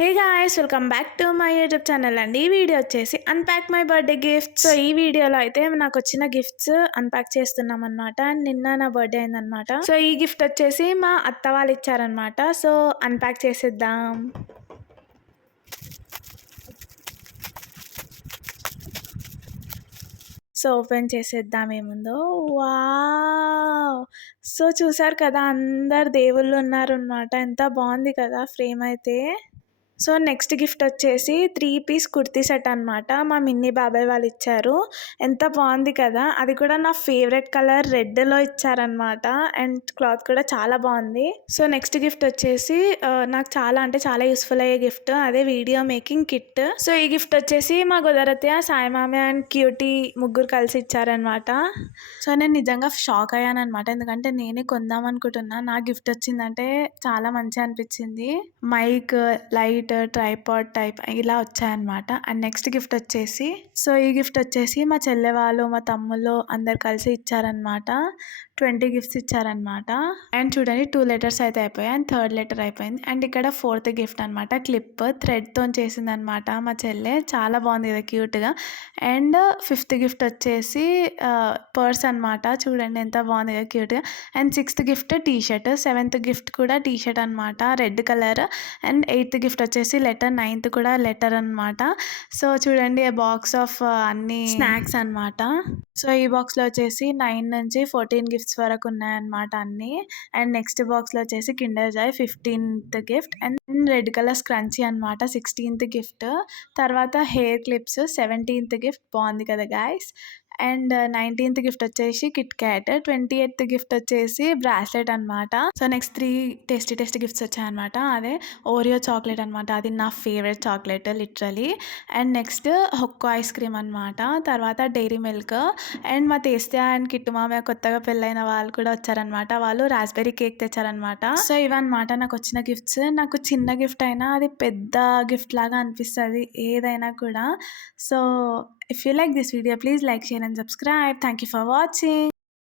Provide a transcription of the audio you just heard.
Hey guys, welcome back to my YouTube channel అండి. ఈ video వచ్చేసి unpack my birthday gifts. So ఈ వీడియోలో అయితే నాకు వచ్చిన గిఫ్ట్స్ అన్పాక్ చేస్తున్నాం అనమాట. నిన్న నా బర్త్డే అయిందనమాట. సో ఈ గిఫ్ట్ వచ్చేసి మా అత్త వాళ్ళు ఇచ్చారనమాట. సో అన్పాక్ చేసేద్దాం. సో ఓపెన్ చేసేద్దాం ఏముందో. వావ్! సో చూసారు కదా, అందరు దేవుళ్ళు ఉన్నారనమాట. ఎంత బాగుంది కదా ఫ్రేమ్ అయితే. సో నెక్స్ట్ గిఫ్ట్ వచ్చేసి 3 పీస్ కుర్తీ సెట్ అనమాట. మా మిన్నీ బాబాయ్ వాళ్ళు ఇచ్చారు. ఎంత బాగుంది కదా, అది కూడా నా ఫేవరెట్ కలర్ రెడ్లో ఇచ్చారనమాట. అండ్ క్లాత్ కూడా చాలా బాగుంది. సో నెక్స్ట్ గిఫ్ట్ వచ్చేసి నాకు చాలా అంటే చాలా యూస్ఫుల్ అయ్యే గిఫ్ట్, అదే వీడియో మేకింగ్ కిట్. సో ఈ గిఫ్ట్ వచ్చేసి మా గోదారత్య, సాయి మామ అండ్ క్యూటీ ముగ్గురు కలిసి ఇచ్చారనమాట. సో నేను నిజంగా షాక్ అయ్యాను అనమాట, ఎందుకంటే నేనే కొందాం అనుకుంటున్నా. నా గిఫ్ట్ వచ్చిందంటే చాలా మంచిగా అనిపించింది. మైక్, లైట్, ట్రైపాడ్ టైప్ ఇలా వచ్చాయన్నమాట. అండ్ నెక్స్ట్ గిఫ్ట్ వచ్చేసి, సో ఈ గిఫ్ట్ వచ్చేసి మా చెల్లె వాళ్ళు, మా తమ్ముళ్ళు అందరు కలిసి ఇచ్చారనమాట. 20 గిఫ్ట్స్ ఇచ్చారనమాట. అండ్ చూడండి 2 లెటర్స్ అయితే అయిపోయాయి అండ్ 3rd లెటర్ అయిపోయింది. అండ్ ఇక్కడ 4th గిఫ్ట్ అనమాట. క్లిప్ థ్రెడ్తో చేసింది అనమాట మా చెల్లె. చాలా బాగుంది కదా క్యూట్గా. అండ్ 5th గిఫ్ట్ వచ్చేసి పర్స్ అనమాట. చూడండి ఎంత బాగుంది కదా క్యూట్గా. And 6th gift T shirt. 7th gift కూడా టీ షర్ట్ అనమాట, red colour. And 8th gift వచ్చేసి లెటర్. 9th కూడా లెటర్ అనమాట. సో చూడండి బాక్స్ ఆఫ్ అన్ని స్నాక్స్ అనమాట. సో ఈ బాక్స్లో వచ్చేసి 9 నుంచి 14 గిఫ్ట్స్ వరకు ఉన్నాయన్నమాట అన్ని. అండ్ నెక్స్ట్ బాక్స్లో వచ్చేసి Kinder Joy 15th gift. And red colour scrunchie అనమాట 16th గిఫ్ట్. తర్వాత హెయిర్ క్లిప్స్ 17th గిఫ్ట్. బాగుంది కదా గాయస్. అండ్ 19th గిఫ్ట్ వచ్చేసి కిట్ క్యాట్. 28th గిఫ్ట్ వచ్చేసి బ్రాస్లెట్ అనమాట. సో నెక్స్ట్ 3 టేస్టీ గిఫ్ట్స్ వచ్చాయన్నమాట. అదే ఓరియో చాక్లెట్ అనమాట, అది నా favourite chocolate literally. And next Hocco ice cream అనమాట. తర్వాత డైరీ మిల్క్. అండ్ మా తేస్త్యా అండ్ కిట్టు మామయ్య కొత్తగా పెళ్ళైన వాళ్ళు కూడా వచ్చారనమాట. వాళ్ళు రాస్బెర్రీ కేక్ తెచ్చారనమాట. సో ఇవన్నమాట నాకు వచ్చిన గిఫ్ట్స్. నాకు చిన్న గిఫ్ట్ అయినా అది పెద్ద గిఫ్ట్ లాగా అనిపిస్తుంది ఏదైనా కూడా. So if you like this video, please like, share and subscribe. Thank you for watching.